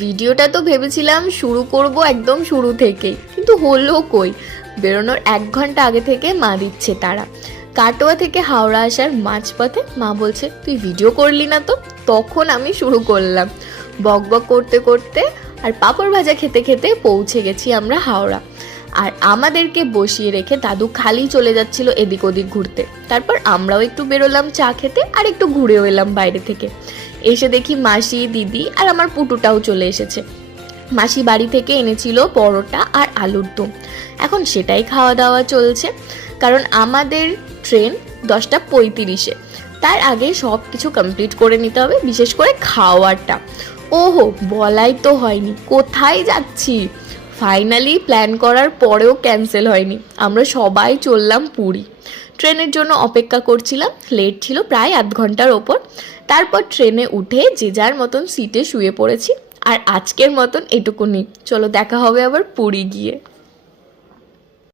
ভিডিওটা তো ভেবেছিলাম শুরু করব একদম শুরু থেকেই, কিন্তু হলো কই। বেরোনোর 1 ঘন্টা আগে থেকে মা দিচ্ছে তারা। কাটোয়া থেকে হাওড়া আসার মাঝপথে মা বলছে, তুই ভিডিও করলি না তো? তখন আমি শুরু করলাম বক বক করতে করতে, আর পাঁপড় ভাজা খেতে খেতে পৌঁছে গেছি আমরা হাওড়া। আর আমাদেরকে বসিয়ে রেখে দাদু খালি চলে যাচ্ছিল এদিক ওদিক ঘুরতে। তারপর আমরাও একটু বেরোলাম চা খেতে, আর একটু ঘুরেও এলাম বাইরে থেকে। এসে দেখি মাসি, দিদি আর আমার পুটুটাও চলে এসেছে। মাসি বাড়ি থেকে এনেছিল পরোটা আর আলুর দম। এখন সেটাই খাওয়া দাওয়া চলছে, কারণ আমাদের ট্রেন 10:35-এ। তার আগে সব কিছু কমপ্লিট করে নিতে হবে, বিশেষ করে খাওয়াটা। ওহো, বলাই তো হয়নি কোথায় যাচ্ছি। ফাইনালি প্ল্যান করার পরেও ক্যান্সেল হয়নি, আমরা সবাই চললাম পুরী। ট্রেনের জন্য অপেক্ষা করছিলাম, লেট ছিল প্রায় 1/2 ঘন্টার ওপর। তারপর ট্রেনে উঠে যে যার মতন সিটে শুয়ে পড়েছি। আর আজকের মতন এটুকুনি, চলো দেখা হবে আবার পুরী গিয়ে।